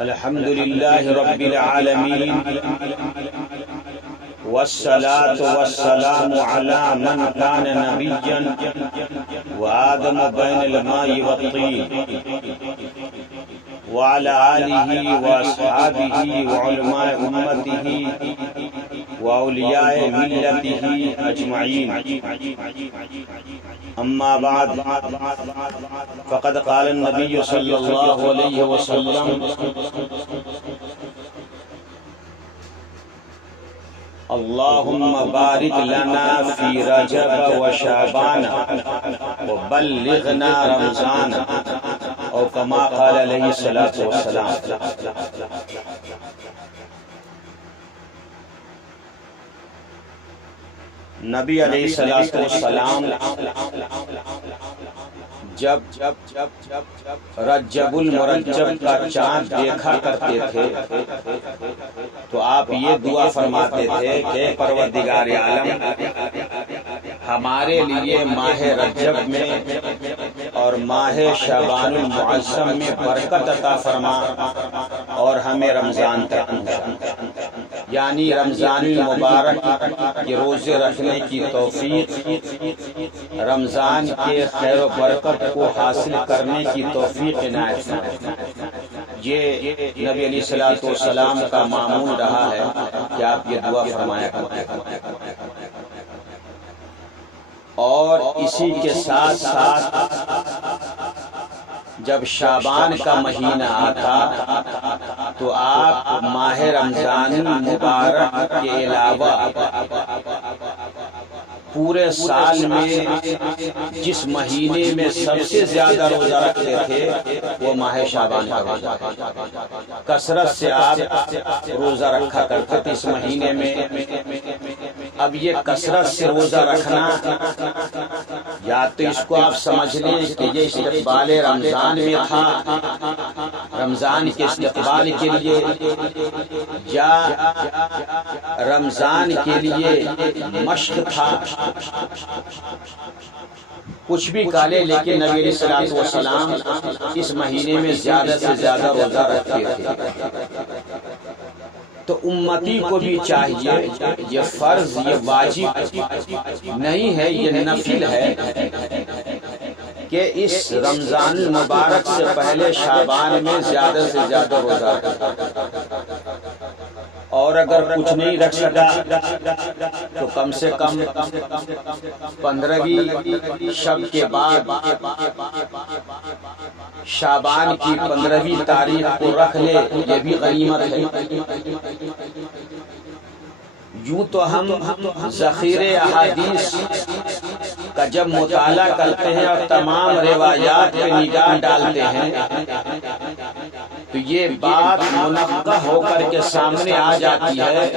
الحمد لله رب العالمين والصلاة والسلام على من كان نبيا وآدم بين الماء والطين وعلى آله وأصحابه وعلماء أمته وأولياء ملته أجمعين. أما بعد، فقد قال النبي صلى الله عليه وسلم: اللهم بارك لنا في رجب وشعبان وبلغنا رمضان، او كما قال عليه الصلاة والسلام. نبی علیہ الصلاۃ والسلام جب رجب المرجب کا چاند دیکھا کرتے تھے تو آپ یہ دعا فرماتے تھے کہ پروردگار عالم ہمارے لیے ماہ رجب میں اور ماہ شعبان المعظم میں برکت عطا فرما اور ہمیں رمضان تک پہنچا، یعنی رمضان المبارک کے روزے رکھنے کی توفیق، رمضان کے خیر و برکت کو حاصل کرنے کی توفیق عنایت فرما. یہ نبی علیہ الصلوۃ والسلام کا معمول رہا ہے کہ آپ یہ دعا فرمایا کرتے ہیں. اور اسی کے ساتھ ساتھ جب شعبان کا مہینہ آتا تو آپ ماہ رمضان المبارک کے علاوہ پورے سال میں جس مہینے میں سب سے زیادہ روزہ رکھتے تھے وہ ماہ شعبان کا روزہ. کثرت سے آپ روزہ رکھا کرتے تھے اس مہینے میں. اب یہ کثرت سے روزہ رکھنا، یا تو اس کو آپ سمجھ لیں کہ یہ استقبال رمضان میں تھا، رمضان کے استقبال کے لیے، یا رمضان کے لیے مشق تھا. کچھ بھی کالے، لیکن نبی علیہ الصلوۃ والسلام اس مہینے میں زیادہ سے زیادہ روزہ رکھتے تھے. تو امتی کو بھی چاہیے، یہ فرض، یہ واجب نہیں ہے، یہ نفل ہے کہ اس رمضان المبارک سے پہلے شعبان میں زیادہ سے زیادہ روزہ رکھے. اور اگر کچھ نہیں رکھ سکا تو کم سے کم 15ویں شب کے بعد شعبان کی 15ویں تاریخ کو رکھ لے، یہ بھی غنیمت ہے. یوں تو ہم ذخیرے احادیث کا جب مطالعہ کرتے ہیں اور تمام روایات پہ نگاہ ڈالتے ہیں تو یہ بات منقح ہو کر کے سامنے آ جاتی ہے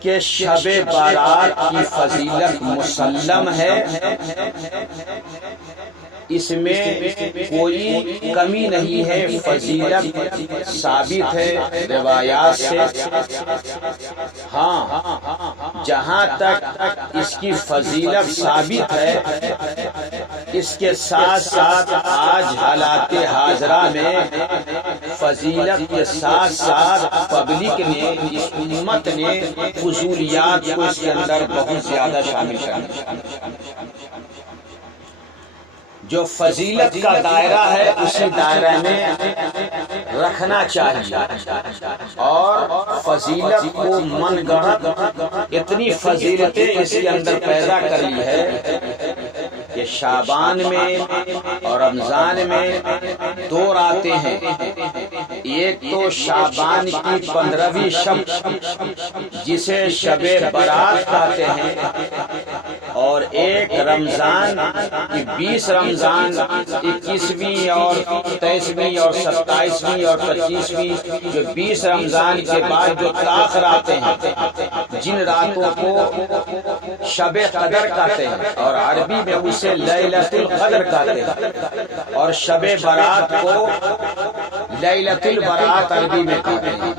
کہ شب بارات کی فضیلت مسلم ہے، اس میں کوئی کمی نہیں ہے، فضیلت ثابت ہے روایات سے. ہاں، جہاں تک اس کی فضیلت ثابت ہے، اس کے ساتھ ساتھ آج حالات حاضرہ میں فضیلت کے ساتھ ساتھ پبلک نے، اس امت نے فضولیات کو اس کے اندر بہت زیادہ شامل کر دیا. جو فضیلت کا دائرہ ہے اسی دائرے میں رکھنا چاہیے. اور فضیلت کو من گھڑت اتنی فضیلتیں اس کے اندر پیدا کر لی ہے کہ شعبان میں اور رمضان میں 2 راتیں ہیں. ایک تو شعبان کی 15ویں شب جسے شب برات کہتے ہیں، اور ایک رمضان کی 20 رمضان 21ویں اور 23ویں اور 27ویں اور 25ویں، جو 20 رمضان کے بعد جو تاخر آتے ہیں، جن راتوں کو شب قدر کہتے ہیں اور عربی میں اسے لیلۃ القدر کہتے ہیں، اور شب برات کو لیلۃ البرات عربی میں کہتے ہیں.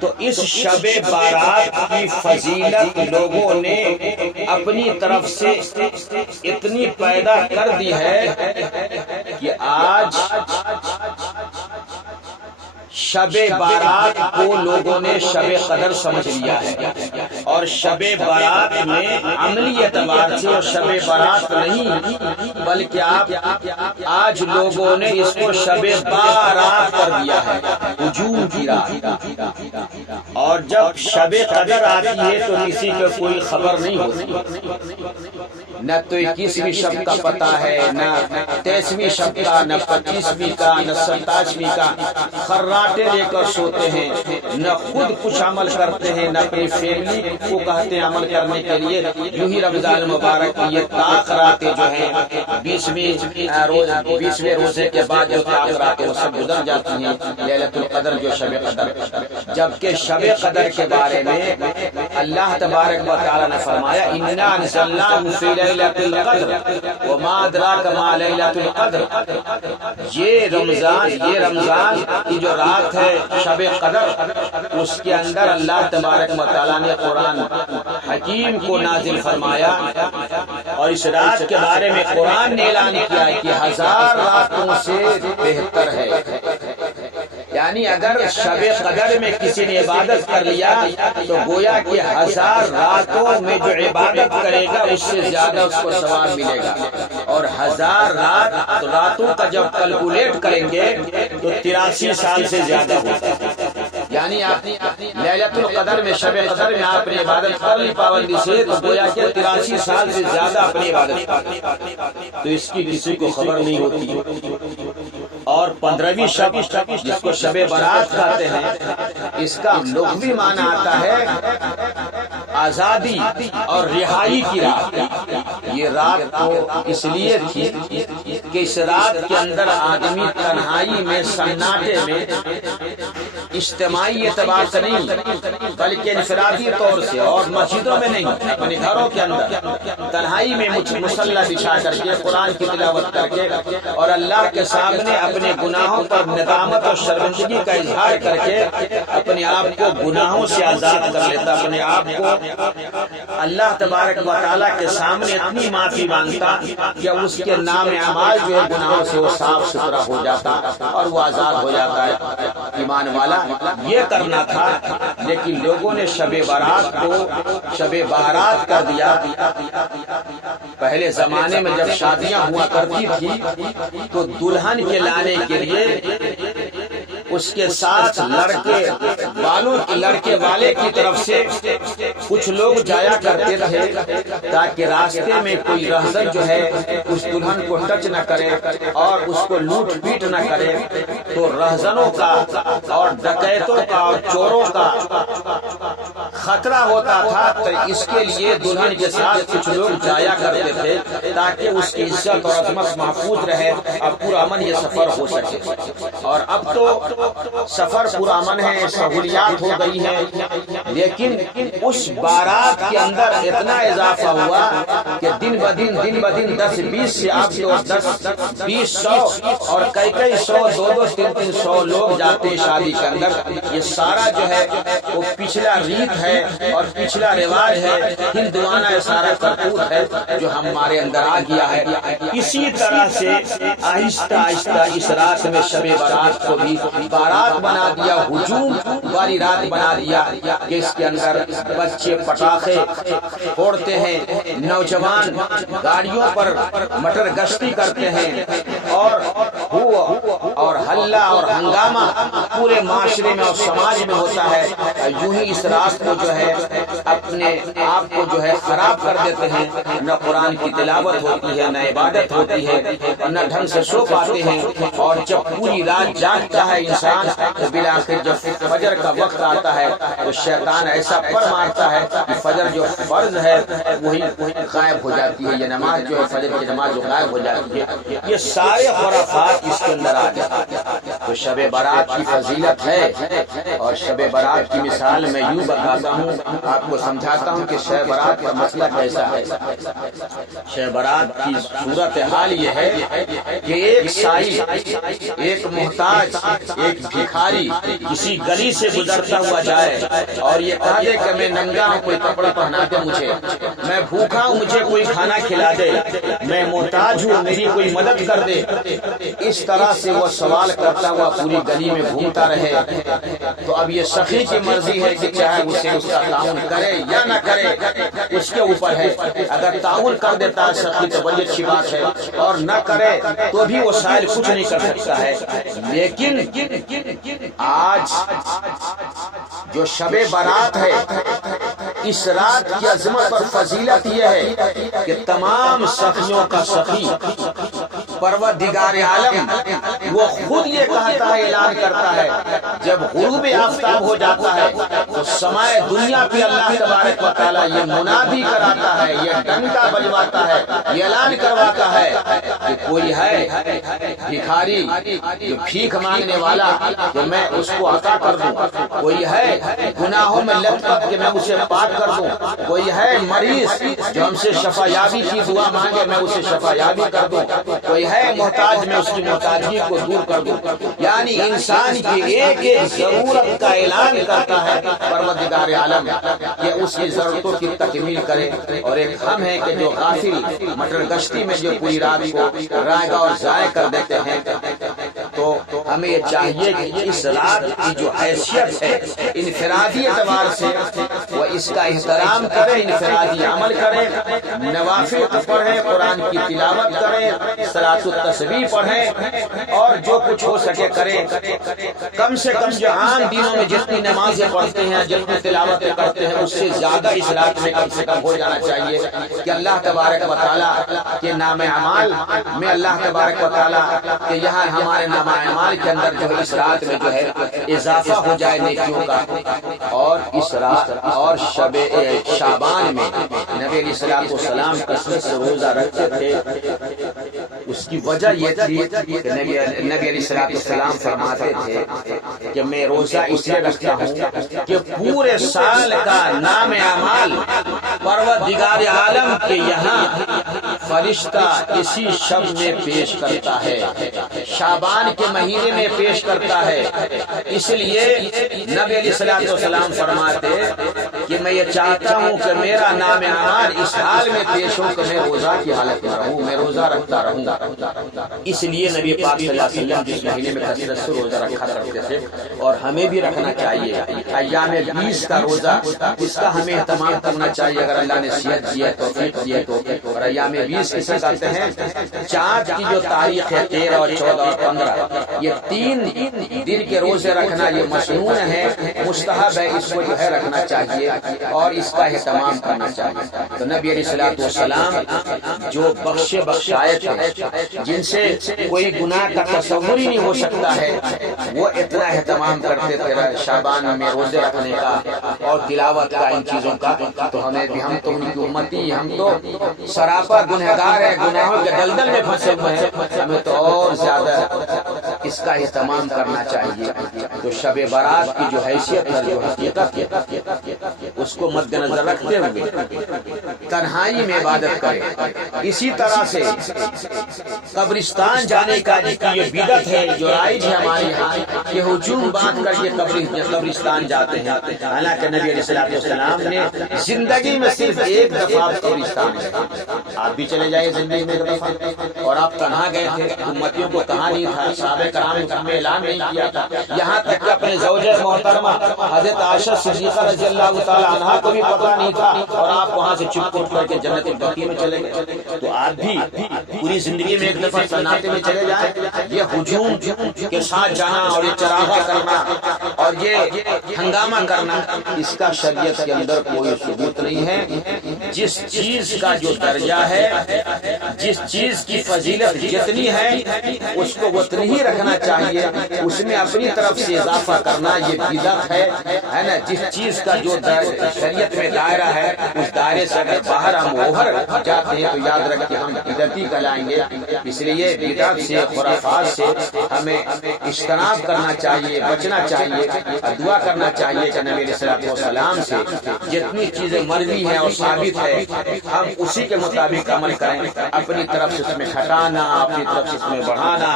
تو اس شب بارات کی فضیلت لوگوں نے اپنی طرف سے اتنی پیدا کر دی ہے کہ آج شب بارات کو لوگوں نے شب قدر سمجھ لیا ہے، اور شب بارات میں عملی اعتبار سے اور شب بارات نہیں بلکہ آج لوگوں نے اس کو شب بارات کر دیا ہے، ہجوم کی رات۔ اور جب شب قدر آتی ہے تو کسی کو کوئی خبر نہیں ہوتی، نہ تو 21ویں شب کا پتہ ہے، نہ 23ویں شب کا، نہ 25ویں کا، نہ 27ویں کا۔ خراٹے لے کر سوتے ہیں، نہ خود کچھ عمل کرتے ہیں، نہ اپنی فیملی کو کہتے ہیں عمل کرنے کے لیے۔ یوں ہی رمضان مبارک کی یہ طاق راتیں جو ہیں 20ویں روزے کے بعد جو طاق راتیں وہ سب گزر جاتی ہیں، لیلۃ القدر جو شب قدر۔ جبکہ شب قدر کے بارے میں اللہ تبارک و تعالی نے فرمایا انا انزلناہ فی لیلۃ القدر وما ادراک ما لیلۃ القدر۔ یہ رمضان کی جو رات ہے شب قدر، اس کے اندر اللہ تبارک و تعالی نے قرآن حکیم کو نازل فرمایا، اور اس رات کے بارے میں قرآن نے اعلان کیا ہے کہ 1000 راتوں سے بہتر ہے۔ یعنی اگر شب قدر میں کسی نے عبادت کر لیا تو گویا کہ 1000 راتوں میں جو عبادت کرے گا اس سے زیادہ اس کو ثواب ملے گا، اور 1000 راتوں کا جب کیلکولیٹ کریں گے تو 83 سال سے زیادہ ہوتا ہے۔ یعنی آپ لیلۃ القدر میں شب قدر میں آپ نے عبادت کر لی پابندی سے تو گویا کہ 83 سال سے زیادہ اپنی عبادت کر لی، تو اس کی کسی کو خبر نہیں ہوتی۔ اور 15ویں شب جس کو شب برات کہتے ہیں، اس کا لغوی معنی آتا ہے آزادی اور رہائی کی رات۔ یہ رات تو اس لیے تھی کہ اس رات کے اندر آدمی تنہائی میں، سناٹے میں، اجتماعی اعتبار سے نہیں بلکہ انفرادی طور سے، اور مسجدوں میں نہیں، اپنے گھروں کے اندر تنہائی میں مصلی بچھا کر کے قرآن کی تلاوت کر کے اور اللہ کے سامنے اپنے گناہوں پر ندامت اور شرمندگی کا اظہار کر کے اپنے آپ کو گناہوں سے آزاد کر لیتا، اپنے آپ کو اللہ تبارک و تعالیٰ کے سامنے اتنی معافی مانگتا کہ اس کے نام اعمال جو ہے گناہوں سے وہ صاف ستھرا ہو جاتا اور وہ آزاد ہو جاتا ہے۔ ایمان والا یہ کرنا تھا، لیکن لوگوں نے شب برات کو شب بارات کر دیا۔ پہلے زمانے میں جب شادیاں ہوا کرتی تھی تو دلہن کے لانے کے لیے اس کے ساتھ لڑکے والے کی طرف سے کچھ لوگ جایا کرتے تھے تاکہ راستے میں کوئی رہزن جو ہے اس دلہن کو ٹچ نہ کرے اور اس کو لوٹ پیٹ نہ کرے۔ تو رہزنوں کا اور ڈکیتوں کا اور چوروں کا خطرہ ہوتا تھا، تو اس کے لیے دلہن کے ساتھ کچھ لوگ جایا کرتے تھے تاکہ اس کی عزت اور عظمت محفوظ رہے اور پرامن یہ سفر ہو سکے۔ اور اب تو سفر پرامن ہے، سہولیات ہو گئی ہے، لیکن اس بارات کے اندر اتنا اضافہ ہوا کہ دن بدن 10-20 سے اب تو 10-20-100 اور کئی 100 200-300 لوگ جاتے ہیں شادی کے اندر۔ یہ سارا جو ہے وہ پچھلا ریت ہے اور پچھلا رواج ہے، ہندوانہ سارا کرتوت ہے جو ہمارے اندر آ گیا ہے۔ اسی طرح سے آہستہ آہستہ اس رات میں شب بارات کو بھی بارات بنا دیا، ہجوم والی رات بنا دیا کہ اس کے اندر بچے پٹاخے پھوڑتے ہیں، نوجوان گاڑیوں پر مٹر گشتی کرتے ہیں، اور ہلہ اور ہنگامہ پورے معاشرے میں اور سماج میں ہوتا ہے۔ یوں ہی اس رات کو جو ہے اپنے آپ کو جو ہے خراب کر دیتے ہیں، نہ قرآن کی تلاوت ہوتی ہے، نہ عبادت ہوتی ہے، نہ ڈھنگ سے سو پاتے ہیں، اور جب پوری رات جاگتا ہے انسان تو بالآخر جب فجر کا وقت آتا ہے تو شیطان ایسا پر مارتا ہے کہ فجر جو فرض ہے وہی غائب ہو جاتی ہے، یہ نماز جو ہے فجر کی نماز جو غائب ہو جاتی ہے۔ یہ سارے خرافات اس کے اندر آ جاتے ہیں۔ تو شب برات کی فضیلت ہے، اور شب برات کی مثال میں یوں بتاتا ہوں، آپ کو سمجھاتا ہوں کہ شب برات کا مسئلہ کیسا ہے۔ شب برات کی صورت حال یہ ہے کہ ایک سائل، ایک محتاج، ایک بھکاری کسی گلی سے گزرتا ہوا جائے اور یہ کہہ دے کہ میں ننگا ہوں، کوئی کپڑا پہنا دے مجھے، میں بھوکا ہوں، مجھے کوئی کھانا کھلا دے، میں محتاج ہوں، میری کوئی مدد کر دے۔ اس طرح سے وہ سوال کرتا ہوا پوری گلی میں گھومتا رہے، تو اب یہ سخی کی مرضی ہے کہ چاہے اسے اس کا تعاون کرے یا نہ کرے، اس کے اوپر ہے۔ اگر تعاون کر دیتا ہے سخی تو بڑی اچھی بات ہے، اور نہ کرے تو بھی وہ سائل کچھ نہیں کر سکتا ہے۔ لیکن آج جو شب برات ہے، اس رات کی عظمت اور فضیلت یہ ہے کہ تمام سخیوں کا سخی پروردگار عالم وہ خود یہ کہتا ہے، اعلان کرتا ہے، جب غروب آفتاب ہو جاتا ہے تو سمائے دنیا پہ اللہ تبارک و تعالیٰ یہ منادی کراتا ہے، یہ ڈنکا بجواتا ہے، یہ اعلان کرواتا ہے کہ کوئی ہے بھکاری جو بھیک مانگنے والا کہ میں اس کو عطا کر دوں، کوئی ہے گناہوں میں لت پت کہ میں اسے پاک کر دوں، کوئی ہے مریض جو ہم سے شفا یابی کی دعا مانگے میں اسے شفا یابی کر دوں، کوئی ہے محتاج میں اس کی محتاجی کو دور کر دوں۔ یعنی انسان کی ایک ایک ضرورت کا اعلان کرتا ہے پروردگار عالم کہ اس کی ضرورتوں کی تکمیل کرے۔ اور ایک ہم ہیں کہ جو غافل مٹر گشتی میں جو پوری رات کو رائگاں اور ضائع کر دیتے ہیں، تو ہمیں یہ چاہیے کہ اس رات کی جو حیثیت ہے انفرادی اعتبار سے وہ اس کا احترام کرے، انفرادی عمل کرے، نوافل پڑھیں، قرآن کی تلاوت کریں، صلاۃ التسبیح پڑھیں، اور جو کچھ ہو سکے کریں۔ کم سے کم جو عام دنوں میں جتنی نمازیں پڑھتے ہیں، جتنی تلاوتیں کرتے ہیں، اس سے زیادہ اس رات میں کم سے کم ہو جانا چاہیے کہ اللہ تبارک و تعالیٰ کے نام اعمال میں اللہ تبارک و تعالیٰ کہ یہاں ہمارے نام اعمال کے اندر جو ہے اس رات میں جو ہے اضافہ ہو جائے نیکیوں کا۔ اور اس رات اور شب شعبان میں نبی علیہ الصلوۃ والسلام کثرت سے روزہ رکھتے تھے۔ اس کی وجہ یہ تھی کہ نبی علیہ الصلوۃ والسلام فرماتے تھے کہ میں روزہ اس لیے رکھتا ہوں کہ پورے سال کا نام اعمال پروردگار عالم کے یہاں فرشتہ اسی شب میں پیش کرتا ہے، شعبان کے مہینے میں پیش کرتا ہے۔ اس لیے نبی علیہ الصلوۃ والسلام فرماتے کہ میں یہ چاہتا ہوں کہ میرا نام اعمال اس حال میں پیش ہو کہ میں روزہ کی حالت میں رہوں، میں روزہ رکھتا رہوں گا۔ اس لیے نبی پاک صلی اللہ علیہ وسلم جس مہینے میں کثرت سے روزہ رکھا کرتے تھے، اور ہمیں بھی رکھنا چاہیے۔ ایام 20 کا روزہ اس کا ہمیں اہتمام کرنا چاہیے اگر اللہ نے صحت دی ہے، توفیق دی ہے تو۔ اور ایام 20 کسے کہتے ہیں؟ چاند کی جو تاریخ ہے 13 اور 14 اور 15، یہ 3 دن کے روزے رکھنا یہ مسنون ہے، مستحب ہے، اس کو جو ہے رکھنا چاہیے اور اس کا اہتمام کرنا چاہیے۔ تو نبی علیہ الصلوۃ والسلام جو بخشائے تھے، جن سے کوئی گناہ کا تصور ہی نہیں ہو سکتا ہے، وہ اتنا اہتمام کرتے تھے شعبان میں روزے رکھنے کا اور تلاوت کا، ان چیزوں کا۔ تو ہمیں بھی، ہم تو ان کی امتی، ہم تو سراپا گنہگار ہیں، گناہوں کے دلدل میں پھنسے ہوئے ہیں، ہمیں تو اور زیادہ اس کا اہتمام کرنا چاہیے۔ تو شب برات کی جو حیثیت ہے، جو حقیقت ہے، اس کو مد نظر رکھتے ہوئے تنہائی میں عبادت کرے۔ اسی طرح سے قبرستان جانے کا یہ بدعت ہے جو رائج ہے ہمارے یہاں، کہ ہجوم باندھ کر کے قبرستان جاتے ہیں۔ حالانکہ نبی علیہ الصلوۃ والسلام نے زندگی میں صرف ایک دفعہ قبرستان گئے، آپ بھی چلے جائے زندگی میں ایک دفعہ، اور آپ تنہا گئے تھے، امتیوں کو کہا نہیں تھا، صحابہ کرام نے اعلان نہیں کیا تھا، یہاں تک کہ اپنے زوجہ محترمہ حضرت عائشہ صدیقہ رضی اللہ تعالی عنہا کو بھی پتہ نہیں تھا، اور آپ وہاں سے چپ کر کے جنت البقیع میں چلے گئے۔ تو آپ بھی پوری زندگی میں ایک دفعہ سناٹے میں چلے جائیں۔ یہ ہجوم کے ساتھ جانا اور یہ چراغا کرنا اور یہ ہنگامہ کرنا، اس کا شریعت کے اندر کوئی ثبوت نہیں ہے۔ جس چیز کا جو درجہ ہے، جس چیز کی فضیلت جتنی ہے، اس کو اتنی ہی رکھنا چاہیے، اس میں اپنی طرف سے اضافہ کرنا یہ بدعت ہے نا۔ جس چیز کا جو شریعت میں دائرہ ہے، اس دائرے سے اگر باہر ہم اوبھر جاتے ہیں تو یاد رکھ کے ہم بدعتی کہلائیں گے۔ اس لیے بدعت سے، خرافات سے ہمیں اجتناب کرنا چاہیے، بچنا چاہیے، دعا کرنا چاہیے کہ نبی علیہ الصلوۃ والسلام سے جتنی چیزیں مروی ہیں اور ثابت ہے، ہم اسی کے مطابق عمل کریں۔ اپنی طرف سے اس میں گھٹانا، اپنی طرف سے اس میں بڑھانا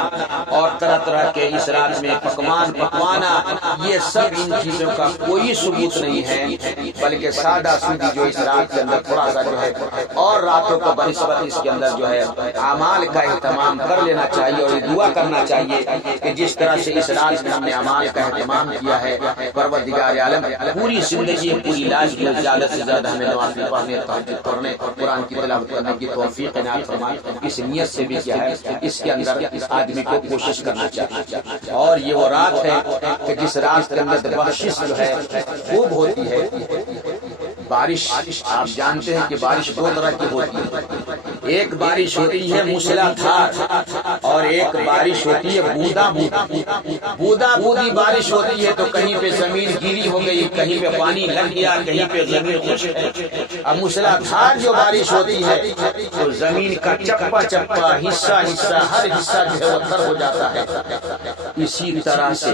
اور طرح طرح کے اس رات میں پکوانا، یہ سب ان چیزوں کا کوئی ثبوت نہیں ہے، بلکہ سادہ سودی جو اس رات کے اندر تھوڑا سا جو ہے اور راتوں کو بنسبت اس کے اندر جو ہے اعمال کا اہتمام کر لینا چاہیے، اور یہ دعا کرنا چاہیے کہ جس طرح سے اس رات میں ہم نے اعمال کا اہتمام کیا ہے، پروردگار عالم پوری زندگی پوری لاش میں زیادہ سے زیادہ ہمیں نوافل پڑھنے، تہجد پڑھنے، قرآن کی تلاوت کرنے کی توفیق عنایت فرمائے۔ اس نیت سے بھی کیا ہے اس کے اندر آدمی کو کوشش کرنا چاہیے، اور یہ وہ رات ہے کہ جس رات کے اندر بخشش جو ہے خوب ہوتی ہے۔ بارش آپ جانتے ہیں کہ بارش دو طرح کی ہوتی ہے، ایک بارش ہوتی ہے موسلا دھار، اور ایک بارش ہوتی ہے بودا بودی۔ بودا بودی بارش ہوتی ہے تو کہیں پہ زمین گیلی ہو گئی، کہیں پہ پانی لگ گیا، کہیں پہ زمین خشک ہے۔ اب موسلا دھار جو بارش ہوتی ہے تو زمین کا چپا چپا حصہ ہر حصہ جو ہے وہ تر ہو جاتا ہے۔ اسی طرح سے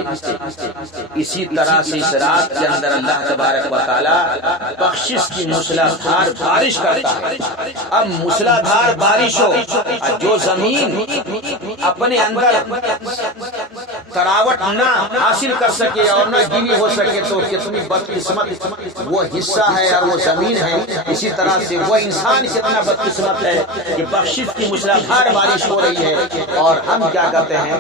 اس رات کے اندر اللہ تبارک و تعالی بخشش کی موسلادھار بارش کرتا ہے۔ اب موسلادھار بارش ہو، جو زمین اپنے اندر تراوٹ نہ حاصل کر سکے اور نہ گیلی ہو سکے تو کتنی بدقسمت وہ حصہ ہے اور وہ زمین ہے۔ اسی طرح سے وہ انسان کتنا بدقسمت ہے کہ بخشش کی موسلادھار بارش ہو رہی ہے اور ہم کیا کرتے ہیں،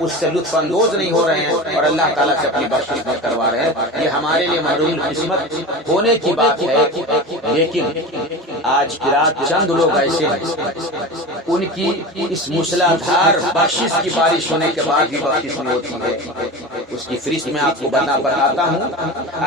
اس سے لطف اندوز نہیں ہو رہے ہیں اور اللہ تعالیٰ سے اپنی بخشش نہیں کروا رہے ہیں۔ یہ ہمارے لیے محروم قسمت ہونے کی بات ہے، لیکن آج کی رات چند لوگ ایسے ہیں ان کی اس موسلادھار بخشش کی بارش ہونے کے بعد بھی بخشش نہیں ہوتی ہے۔ اس کی فہرست میں آپ کو بتاتا ہوں،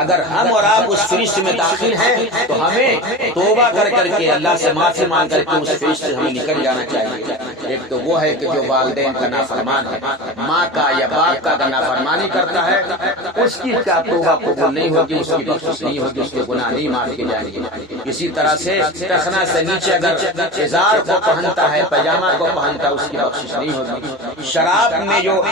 اگر ہم اور آپ اس فہرست میں داخل ہیں تو ہمیں توبہ کر کے اللہ سے معافی مانگ کر کے اس فہرست سے ہمیں نکل جانا چاہیے۔ ایک تو وہ ہے کہ جو والدین کا نافرمان ہے، ماں کا یا باپ کا اگر نافرمانی کرتا ہے، اس کی کیا توبہ قبول نہیں ہوگی، اس کی بخشش نہیں ہوگی، اس کے گناہ نہیں معاف کیے جائیں گے۔ اسی طرح سے ٹخنا سے نیچے اگر ازار کو پہنتا ہے، پاجامہ کو پہنتا ہے، اس کی بخشش نہیں ہوگی۔ شراب میں جو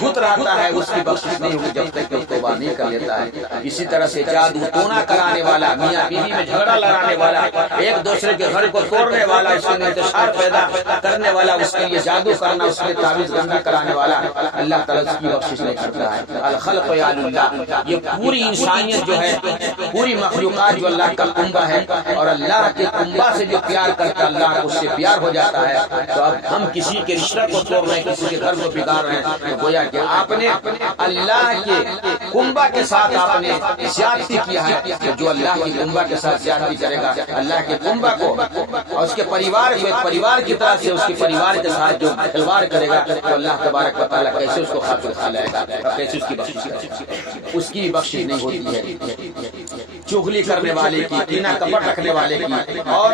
دھت رہتا ہے اس کی بخشش نہیں ہوگی جب تک کہ وہ توبہ نہیں کر لیتا ہے۔ اسی طرح سے جادو ٹونا کرانے والا، میاں بیوی میں جھگڑا لڑانے والا، ایک دوسرے کے گھر کو توڑنے والا، اس کے انتشار پیدا کرنے والا، اس کے لیے جادو کرنا، اس کے تعویذ گندا کرانے والا، اللہ تعالیٰ اس کی بخشش نہیں کرتا ہے۔ الخلق یعل اللہ، یہ پوری انسانیت جو ہے، پوری مخلوقات جو اللہ کا کنبہ ہے اور اللہ کے کنبہ سے جو پیار کرتا ہے اللہ کو اس سے پیار ہو جاتا ہے۔ تو اب ہم کسی کے رشتہ کو توڑ رہے ہیں، کسی کے گھر کو بگاڑ رہے ہیں، تو گویا کہ آپ نے اللہ کے کنبہ کے ساتھ آپ نے زیادتی کیا ہے۔ جو اللہ کے کنبہ کے ساتھ زیادتی کرے گا، اللہ کے کنبہ کو اور اس کے پریوار کو ایک پریوار کی طرح سے اس کے پریوار کے ساتھ جو کھلواڑ کرے گا تو اللہ تبارک و تعالیٰ کیسے اس کو خاطر کھا لائے گا اور کیسے اس کی بخشش کرے گا۔ اس کی بخشش نہیں ہوتی ہے۔ چغلی کرنے والے کی، کینہ کپٹ رکھنے والے کی اور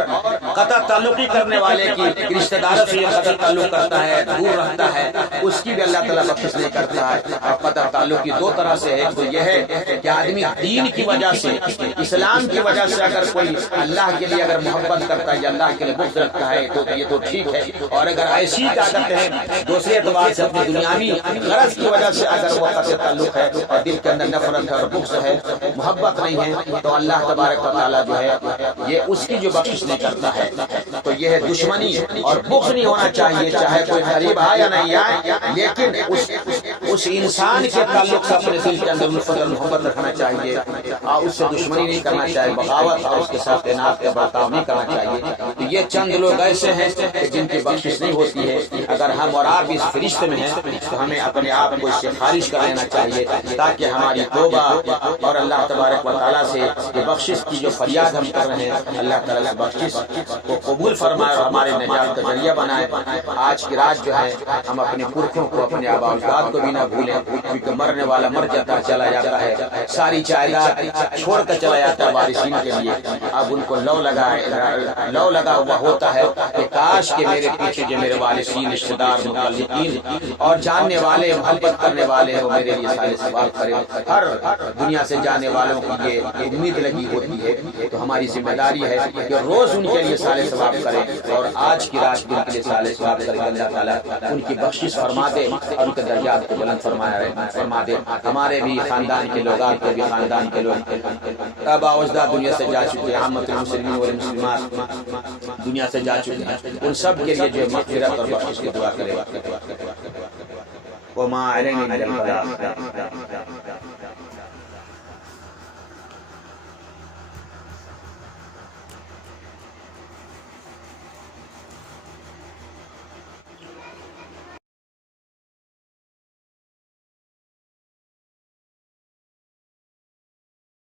قطع تعلقی کرنے والے کی، رشتہ داروں سے یہ قطع تعلق کرتا ہے، دور رہتا ہے، اس کی بھی اللہ تعالیٰ بخشش نہیں کرتا ہے۔ اور قطع تعلقی دو طرح سے ہے، تو یہ ہے کہ آدمی دین کی وجہ سے، اسلام کی وجہ سے اگر کوئی اللہ کے لیے اگر محبت کرتا ہے یا اللہ کے لیے بغض رکھتا ہے تو یہ تو ٹھیک ہے، اور اگر ایسی عادت ہے دوسرے اعتبار سے اپنی دنیاوی غرض کی وجہ سے اگر وہ قطع تعلق ہے اور دل کے اندر نفرت ہے اور بغض ہے، محبت نہیں ہے، تو اللہ تبارک و تعالیٰ جو ہے یہ اس کی جو بخشش نہیں کرتا ہے۔ تو یہ ہے دشمنی اور بغض نہیں ہونا چاہیے، چاہے کوئی قریب آئے یا نہیں آئے، لیکن اس انسان کے تعلق سے اپنے دل کے اندر الفت اور محبت رکھنا چاہیے اور اس سے دشمنی نہیں کرنا چاہیے، بغاوت اور اس کے ساتھ اناد کا برتاؤ نہیں کرنا چاہیے۔ تو یہ چند لوگ ایسے ہیں جن کی بخشش نہیں ہوتی ہے۔ اگر ہم اور آپ اس فرشتے میں ہیں تو ہمیں اپنے آپ کو اس سے خارج کر لینا چاہیے تاکہ ہماری توبہ اور اللہ تبارک و تعالیٰ سے یہ بخشش کی جو فریاد ہم کر رہے ہیں، اللہ تعالیٰ بخشش کو قبول فرمائے اور ہمارے نجات کا ذریعہ بنائے۔ آج کی رات جو ہے ہم اپنے پرکھوں کو، اپنے آباء و اجداد کو بھی نہ بھولیں، کیونکہ مرنے والا مر جاتا چلا جاتا ہے، ساری جائیداد چھوڑ کر چلا جاتا ہے وارثین کے لیے۔ اب ان کو لو لگا ہوا ہوتا ہے کہ کاش کہ میرے پیچھے جو میرے وارثین، رشتہ دار، متعلقین اور جاننے والے، محبت کرنے والے ہیں، وہ میرے لیے سارے ثواب کرے۔ ہر دنیا سے جانے والوں کی یہ امید لگی ہوتی ہے، تو ہماری ذمہ داری ہے کہ روز ان کے لیے سارے ثواب کریں اور آج کی رات بھی ان کے لیے سارے ثواب کریں۔ اللہ تعالیٰ ان کی بخشش فرما دے اور ان کے درجات کو بلند فرما دے۔ ہمارے بھی خاندان کے لوگ، آپ کے بھی خاندان کے لوگ آباء و اجداد دنیا سے جا چکے، عامت المسلمین والمسلمات دنیا سے جا چکے ہیں، ان سب کے لیے جو مغفرت اور بخشش کی دعا کرے۔ وما علینا الا البلاغ۔